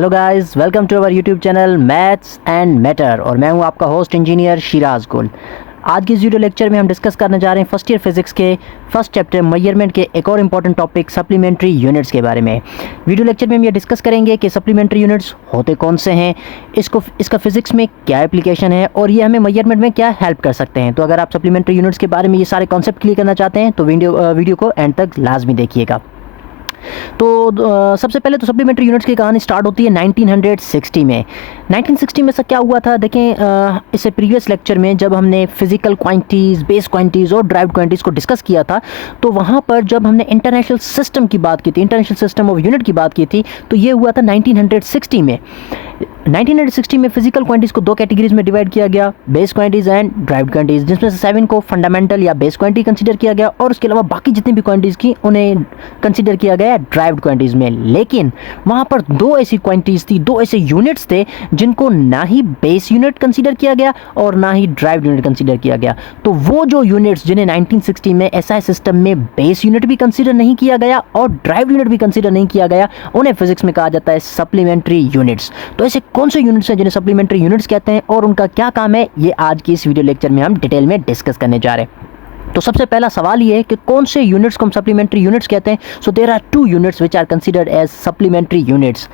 Hello guys, welcome to our YouTube channel maths and matter और मैं हूं आपका होस्ट इंजीनियर शिराज गुल। आज की इस वीडियो लेक्चर में हम डिस्कस करने जा रहे हैं फर्स्ट ईयर फिजिक्स के फर्स्ट चैप्टर मेजरमेंट के एक और इम्पॉर्टेंट टॉपिक सप्लीमेंट्री यूनिट्स के बारे में। वीडियो लेक्चर में हम ये डिस्कस करेंगे कि सप्लीमेंट्री यूनिट्स होते कौन से हैं, इसका फिजिक्स में क्या एप्लीकेशन है और ये हमें मेजरमेंट में क्या हेल्प कर सकते हैं। तो अगर आप सप्लीमेंट्री यूनिट्स के बारे में ये सारे कॉन्सेप्ट क्लियर करना चाहते हैं तो वीडियो को एंड तक लाजमी देखिएगा। तो सबसे पहले तो सप्लीमेंट्री यूनिट्स की कहानी स्टार्ट होती है 1960 में। 1960 में सब क्या हुआ था देखें, इससे प्रीवियस लेक्चर में जब हमने फिजिकल क्वांटिटीज़, बेस क्वांटिटीज़ और ड्राइव्ड क्वांटिटीज़ को डिस्कस किया था तो वहाँ पर जब हमने इंटरनेशनल सिस्टम की बात की थी, इंटरनेशनल सिस्टम ऑफ यूनिट की बात की थी, तो ये हुआ था 1960 में। 1960 में फिजिकल क्वांटिटीज़ को दो कैटेगरीज में डिवाइड किया गया, base quantities and derived quantities, जिसमें से 7 को फंडामेंटल या बेस क्वांटिटी कंसीडर किया गया और उसके अलावा बाकी जितनी भी क्वांटिटीज़ की उन्हें कंसीडर किया गया ड्राइव्ड क्वांटिटीज़ में। लेकिन वहाँ पर दो ऐसी क्वांटिटीज़ थी, दो ऐसे यूनिट्स थे जिनको ना ही बेस यूनिट कंसीडर किया गया और ना ही ड्राइव्ड यूनिट कंसीडर किया गया। तो वो जो यूनिट्स जिन्हें 1960 में एसआई सिस्टम में बेस यूनिट भी कंसीडर नहीं किया गया और ड्राइव्ड यूनिट भी कंसीडर नहीं किया गया, उन्हें फिजिक्स में कहा जाता है सप्लीमेंट्री यूनिट्स। तो ऐसे कौन से यूनिट्स हैं जिन्हें सप्लीमेंट्री यूनिट्स कहते हैं और उनका क्या काम है, ये आज की इस वीडियो लेक्चर में हम डिटेल में डिस्कस करने जा रहे हैं। तो सबसे पहला सवाल ये है कि कौन से यूनिट्स को हम सप्लीमेंट्री यूनिट्स कहते हैं। So there are two units which are considered as supplementary units,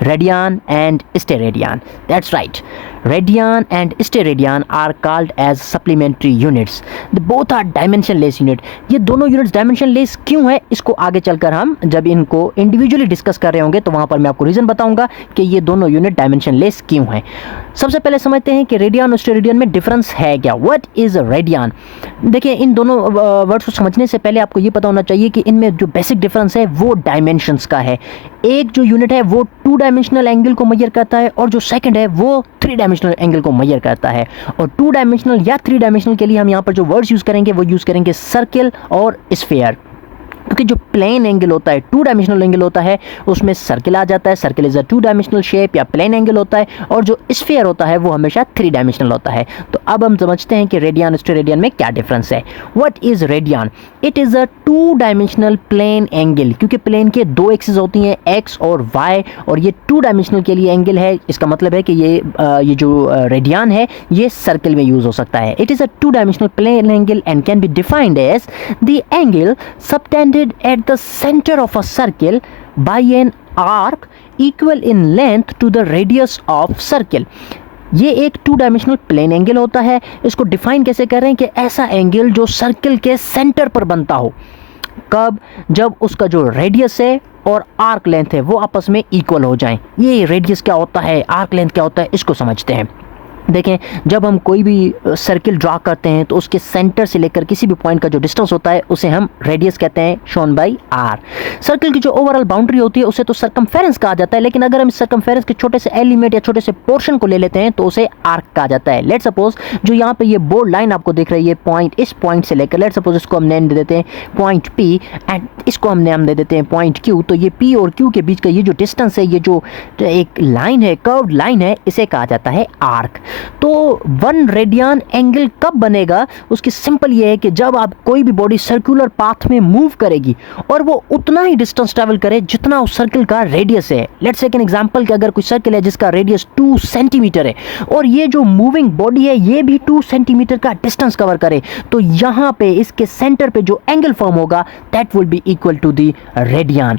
radian and steradian. That's right, radian and steradian are called as supplementary units. They both are dimensionless unit. ये दोनों units dimensionless क्यों है, इसको आगे चलकर हम जब इनको इंडिविजुअली डिस्कस कर रहे होंगे तो वहाँ पर मैं आपको रीज़न बताऊंगा कि ये दोनों यूनिट डायमेंशनलेस क्यों हैं। सबसे पहले समझते हैं कि रेडियन और स्टेरेडियन में डिफरेंस है क्या। What is radian? देखिए, इन दोनों वर्ड्स को समझने से पहले आपको ये पता होना चाहिए कि इनमें जो बेसिक डिफरेंस है वो डायमेंशंस का है। एक जो यूनिट है वो 2 डायमेंशनल एंगल को मेजर करता है और जो सेकंड है वो 3 डायमेंशनल एंगल को मेजर करता है। और 2 डायमेंशनल या 3 डायमेंशनल के लिए हम यहाँ पर जो वर्ड्स यूज़ करेंगे वो यूज़ करेंगे सर्किल और स्फीयर, क्योंकि जो प्लेन एंगल होता है, 2 डायमेंशनल एंगल होता है, उसमें सर्किल आ जाता है। Circle is a 2 dimensional shape या प्लेन एंगल होता है और जो स्फीयर होता है वो हमेशा 3 डायमेंशनल होता है। तो अब हम समझते हैं कि रेडियन और स्टेरेडियन में क्या डिफरेंस है। What is radian? It is a 2 dimensional plane angle, क्योंकि प्लेन के 2 एक्सिस होती हैं, एक्स और वाई, और ये 2 डायमेंशनल के लिए एंगल है। इसका मतलब है कि ये जो रेडियन है ये सर्किल में यूज़ हो सकता है। It is a 2 dimensional plane angle and can be defined as the angle subtended at the center of a circle by an arc equal in length to the radius of circle। ये एक 2 dimensional plane angle होता है। इसको define कैसे कर रहे हैं कि ऐसा एंगल जो सर्किल के सेंटर पर बनता हो। कब? जब उसका जो रेडियस है और आर्क लेंथ है वो आपस में इक्वल हो जाएं। ये रेडियस क्या होता है, आर्क लेंथ क्या होता है, इसको समझते हैं। देखें, जब हम कोई भी सर्किल ड्रा करते हैं तो उसके सेंटर से लेकर किसी भी पॉइंट का जो डिस्टेंस होता है उसे हम रेडियस कहते हैं, शोन बाय आर। सर्किल की जो ओवरऑल बाउंड्री होती है उसे तो सर्कमफेरेंस कहा जाता है, लेकिन अगर हम इस सर्कमफेरेंस के छोटे से एलिमेंट या छोटे से पोर्शन को ले लेते हैं तो उसे आर्क कहा जाता है। लेट सपोज जो यहाँ पे ये बोर्ड लाइन आपको दिख रही है, पॉइंट, इस पॉइंट से लेकर लेट सपोज इसको हम नेम दे देते हैं पॉइंट पी एंड इसको हम नेम दे देते हैं पॉइंट क्यू। तो ये पी और क्यू के बीच का ये जो डिस्टेंस है, ये जो एक लाइन है, कर्व्ड लाइन है, इसे कहा जाता है आर्क। तो 1 रेडियन एंगल कब बनेगा? उसकी सिंपल ये है कि जब आप कोई भी बॉडी सर्कुलर पाथ में मूव करेगी और वो उतना ही डिस्टेंस ट्रैवल करे जितना उस सर्किल का रेडियस है। लेट्स टेक एन एग्जांपल कि अगर कोई सर्किल है जिसका रेडियस 2 सेंटीमीटर है और ये जो मूविंग बॉडी है ये भी 2 सेंटीमीटर का डिस्टेंस कवर करे, तो यहाँ पे इसके सेंटर पे जो एंगल फॉर्म होगा that will be equal to the radian.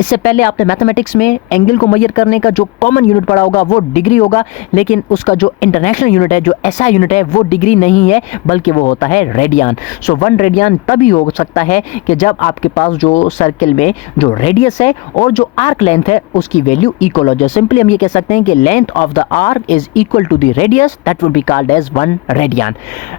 इससे पहले आपने मैथमेटिक्स में एंगल को मेजर करने का जो कॉमन यूनिट पढ़ा होगा वो डिग्री होगा, लेकिन उसका जो इंटरनेशनल यूनिट है, जो एसआई यूनिट है, वो डिग्री नहीं है बल्कि वो होता है रेडियन। सो 1 रेडियन तभी हो सकता है कि जब आपके पास जो सर्किल में जो रेडियस है और जो आर्क लेंथ है उसकी वैल्यू इक्वल हो जाए। सिंपली हम ये कह सकते हैं कि length of the arc is equal to the radius, that will be called as 1 radian.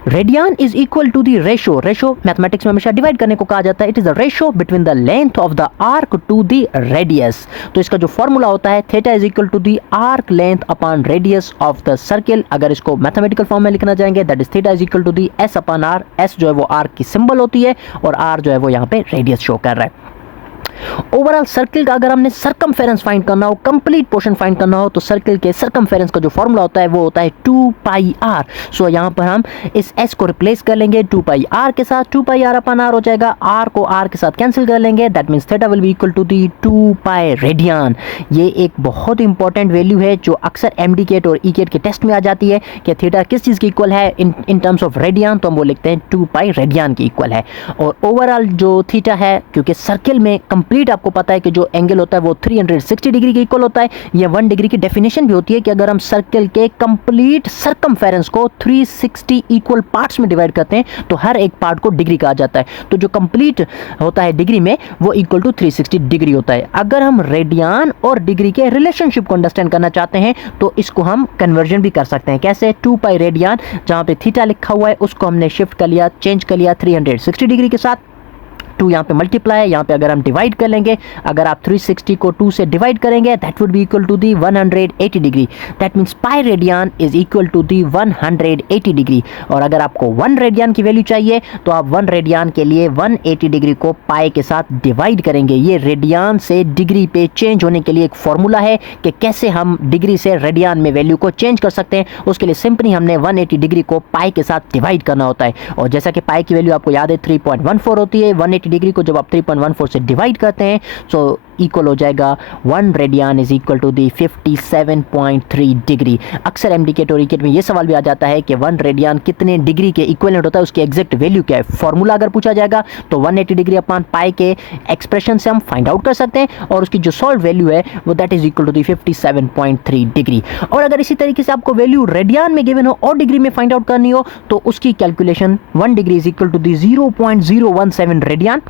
Radian is equal to the ratio. Ratio mathematics में हमेशा डिवाइड करने को कहा जाता है। It is the ratio between the length of the arc to the radius. तो इसका जो फॉर्मूला होता है theta is equal to the arc length upon radius of the circle. अगर इसको मैथमेटिकल फॉर्म में लिखना चाहेंगे that is theta is equal to the s upon r. S जो है वो आर्क की सिंबल होती है और आर जो है वो यहाँ पे रेडियस शो कर रहा है। ओवरऑल सर्किल का अगर हमने सर्कमफेरेंस फाइंड करना हो, कंप्लीट पोर्शन फाइंड करना हो, तो सर्किल के सर्कमफेरेंस का जो फॉर्मूला होता है वो होता है 2πr। सो यहाँ पर हम इस s को रिप्लेस कर लेंगे 2πr के साथ, 2πr अपन r हो जाएगा, r को r के साथ कैंसिल कर लेंगे, that means theta will be equal to the 2π radian. ये एक बहुत इंपॉर्टेंट वैल्यू है जो अक्सर एमडीकेट और ईकेट के टेस्ट में आ जाती है कि थीटा किस चीज़ की इक्वल है इन टर्म्स ऑफ रेडियन, तो हम वो लिखते हैं 2π रेडियन की इक्वल है। और ओवरऑल जो थीटा है, क्योंकि सर्किल में कंप्लीट आपको पता है कि जो एंगल होता है वो 360 डिग्री के इक्वल होता है, ये 1 डिग्री की डेफिनेशन भी होती है कि अगर हम सर्किल के कंप्लीट सर्कमफेरेंस को 360 इक्वल पार्ट्स में डिवाइड करते हैं तो हर एक पार्ट को डिग्री कहा जाता है। तो जो कंप्लीट होता है डिग्री में वो इक्वल टू 360 डिग्री होता है। अगर हम रेडियन और डिग्री के रिलेशनशिप को अंडरस्टैंड करना चाहते हैं तो इसको हम कन्वर्जन भी कर सकते हैं। कैसे? 2π रेडियन, जहां पे थीटा लिखा हुआ है उसको हमने शिफ्ट कर लिया, चेंज कर लिया 360 डिग्री के साथ। 2 यहाँ पे मल्टीप्लाई है, यहाँ पे अगर हम डिवाइड कर लेंगे, अगर आप 360 को 2 से डिवाइड करेंगे that would be equal to the 180 degree. That means pi radian is equal to the 180 degree. और अगर आपको 1 रेडियन की वैल्यू चाहिए तो आप 1 रेडियन के लिए 180 डिग्री को पाई के साथ डिवाइड करेंगे। ये रेडियन से डिग्री पे चेंज होने के लिए एक फॉर्मूला है कि कैसे हम डिग्री से रेडियन में वैल्यू को चेंज कर सकते हैं। उसके लिए सिंपली हमने 180 डिग्री को पाई के साथ डिवाइड करना होता है। और जैसा कि पाई की वैल्यू आपको याद है 3.14 होती है, 180 डिग्री को जब आप 3.14 से डिवाइड करते हैं तो इक्वल हो जाएगा 1 radian is equal to the 57.3 degree. अक्सर एमडीकेट और ईकेट में ये सवाल भी आ जाता है कि 1 रेडियन कितने डिग्री के इक्विवेलेंट होता है, उसकी एग्जैक्ट वैल्यू क्या है। फॉर्मूला अगर पूछा जाएगा तो 180 डिग्री अपान पाई के एक्सप्रेशन से हम फाइंड आउट कर सकते हैं और उसकी जो सॉल्व वैल्यू है वो that is equal to the 57.3 degree. और अगर इसी तरीके से आपको वैल्यू रेडियन में गिवन हो और डिग्री में फाइंड आउट करनी हो तो उसकी calculation 1 degree is equal to the 0.017 radian,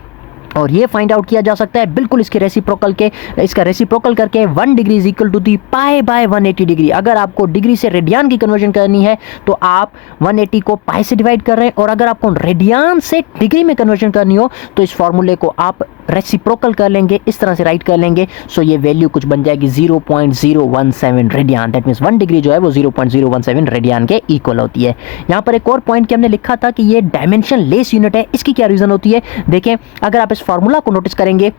और ये फाइंड आउट किया जा सकता है बिल्कुल इसका रेसिप्रोकल करके 1 degree is equal to the pi by 180 degree. अगर आपको डिग्री से रेडियन की कन्वर्जन करनी है तो आप 180 को पाई से डिवाइड कर रहे हैं, और अगर आपको रेडियन से डिग्री में कन्वर्जन करनी हो तो इस फॉर्मूले को आप रेसिप्रोकल कर लेंगे, इस तरह से राइट कर लेंगे। सो ये वैल्यू कुछ बन जाएगी 0.017 रेडियन। दैट मीन्स 1 डिग्री जो है वो 0.017 रेडियन के इक्वल होती है। यहाँ पर एक और पॉइंट कि हमने लिखा था कि ये डायमेंशन लेस यूनिट है, इसकी क्या रीजन होती है? देखें, अगर आप इस फार्मूला को नोटिस करेंगे,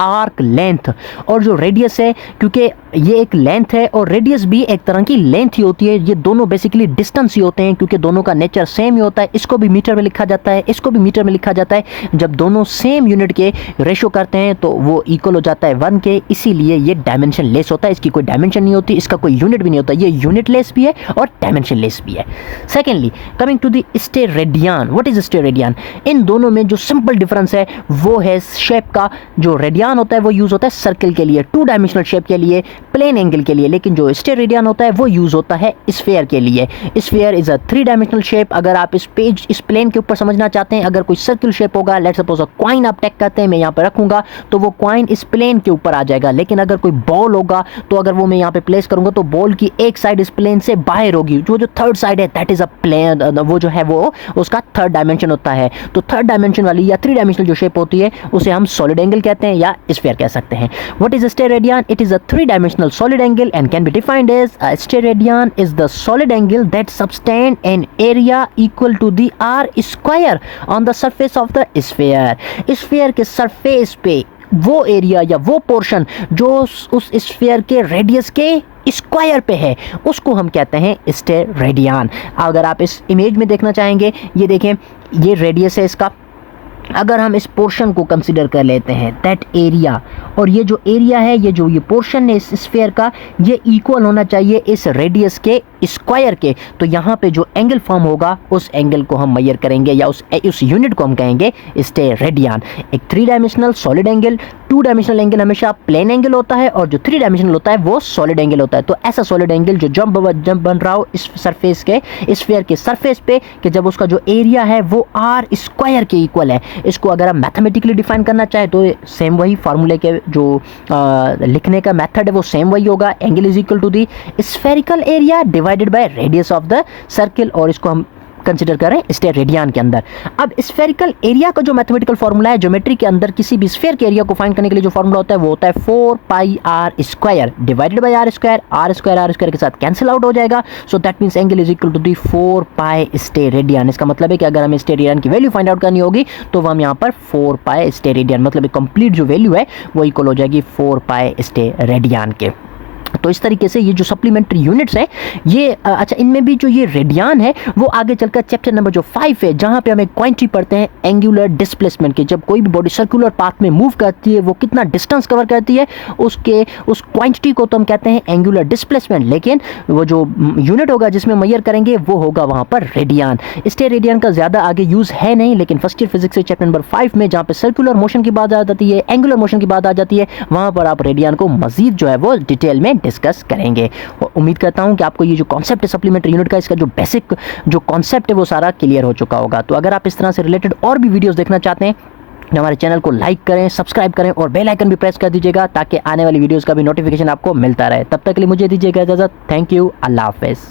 आर्क लेंथ और जो रेडियस है, क्योंकि ये एक लेंथ है और रेडियस भी एक तरह की लेंथ ही होती है, ये दोनों बेसिकली डिस्टेंस ही होते हैं क्योंकि दोनों का नेचर सेम ही होता है। इसको भी मीटर में लिखा जाता है, इसको भी मीटर में लिखा जाता है। जब दोनों सेम यूनिट के रेशो करते हैं तो वो इक्वल हो जाता है 1 के, इसीलिए ये डायमेंशन लेस होता है। इसकी कोई डायमेंशन नहीं होती, इसका कोई यूनिट भी नहीं होता, ये यूनिट लेस भी है और डायमेंशन लेस भी है। Secondly, coming to the steradian, what is steradian? इन दोनों में जो सिंपल डिफरेंस है वो है शेप का। जो रेडियन होता है वो यूज होता है सर्कल के लिए, 2 डायमेंशनल शेप के लिए, प्लेन एंगल के लिए, लेकिन जो स्टेरेडियन होता है वो यूज होता है स्फीयर के लिए। Sphere is a 3 dimensional shape. अगर आप इस प्लेन के ऊपर समझना चाहते हैं, अगर कोई सर्कल शेप होगा, लेट्स सपोज अ कॉइन आप टेक करते हैं, मैं यहाँ पे रखूंगा तो वो कॉइन इस प्लेन के ऊपर आ जाएगा। लेकिन अगर कोई बॉल होगा तो अगर वो मैं यहाँ पे प्लेस करूंगा तो बॉल की एक साइड इस प्लेन से बाहर होगी, जो थर्ड साइड है दैट इज अ प्लेन, वो जो है वो उसका थर्ड डायमेंशन होता है। तो थर्ड डायमेंशन वाली या 3 डायमेंशनल जो शेप होती है उसे हम सॉलिड एंगल कहते हैं या स्फीयर कह सकते हैं। What is a stereodian? It is a 3-dimensional solid angle and can be defined as a stereodian is the solid angle that subtends an area equal to the r square on the surface of the sphere. Sphere के surface पे वो area या वो portion जो उस sphere के radius के square पे है उसको हम कहते हैं स्टेरेडियन। अगर आप इस इमेज में देखना चाहेंगे, ये देखें, ये रेडियस है इसका। अगर हम इस पोर्शन को कंसीडर कर लेते हैं दैट एरिया, और ये जो एरिया है, ये जो ये पोर्शन है इस स्फीयर का, ये इक्वल होना चाहिए इस रेडियस के स्क्वायर के। तो यहाँ पे जो एंगल फॉर्म होगा उस एंगल को हम मेजर करेंगे या उस यूनिट को हम कहेंगे स्टेरेडियन। एक 3 dimensional solid angle, 2 dimensional angle हमेशा प्लेन एंगल होता है और जो 3 डायमेंशनल होता है वो सॉलिड एंगल होता है। तो ऐसा सॉलिड एंगल जो जंप बन रहा हो इस सरफेस के, स्फीयर के सरफेस पे, कि जब उसका जो एरिया है वो आर स्क्वायर के इक्वल है। इसको अगर हम मैथमेटिकली डिफाइन करना चाहें तो सेम वही फार्मूले के जो लिखने का मेथड है वो सेम वही होगा। Angle is equal to the spherical area divided by radius of the circle, और इसको हम कंसिडर करें स्टेयर रेडियन के अंदर। अब स्फेरिकल एरिया का जो मैथमेटिकल फॉर्मूला है ज्योमेट्री के अंदर किसी भी स्फीयर के एरिया को फाइंड करने के लिए जो फॉर्मूला होता है वो होता है 4 pi R square divided by R square. R square के साथ कैंसिल आउट हो जाएगा, so that means angle is equal to the 4 pi steradian. इसका मतलब है कि अगर हमें स्टेयर रेडियन की वैल्यू फाइंड आउट करनी होगी तो हम यहाँ पर 4 पाई स्टेयर रेडियन मतलब कंप्लीट जो वैल्यू है वो इक्वल हो जाएगी 4 पाई स्टेयर रेडियन के। तो इस तरीके से ये जो सप्लीमेंट्री यूनिट्स है ये अच्छा इनमें भी जो ये रेडियन है वो आगे चलकर चैप्टर नंबर जो 5 है जहाँ पे हमें क्वांटिटी पढ़ते हैं एंगुलर डिस्प्लेसमेंट की। जब कोई भी बॉडी सर्कुलर पाथ में मूव करती है वो कितना डिस्टेंस कवर करती है उसके उस क्वांटिटी को तो हम कहते हैं एंगुलर डिस्प्लेसमेंट, लेकिन वो जो यूनिट होगा जिसमें मेजर करेंगे वो होगा वहाँ पर रेडियन। स्टेयर रेडियन का ज़्यादा आगे यूज़ है नहीं, लेकिन फर्स्ट ईयर फिजिक्स के चैप्टर नंबर 5 में जहाँ पे सर्कुलर मोशन की बात आ जाती है एंगुलर मोशन की बात आ जाती है वहाँ पर आप रेडियन को मजीद जो है वो डिटेल में डिस्कस करेंगे। उम्मीद करता हूं कि आपको ये जो कॉन्सेप्ट है सप्लीमेंट्री यूनिट का इसका जो बेसिक जो कॉन्सेप्ट है वो सारा क्लियर हो चुका होगा। तो अगर आप इस तरह से रिलेटेड और भी वीडियोस देखना चाहते हैं तो हमारे चैनल को लाइक करें, सब्सक्राइब करें और बेल आइकन भी प्रेस कर दीजिएगा ताकि आने वाली वीडियोस का भी नोटिफिकेशन आपको मिलता रहे। तब तक के लिए मुझे दीजिएगा इजाजत। थैंक यू, अल्लाह हाफिज़।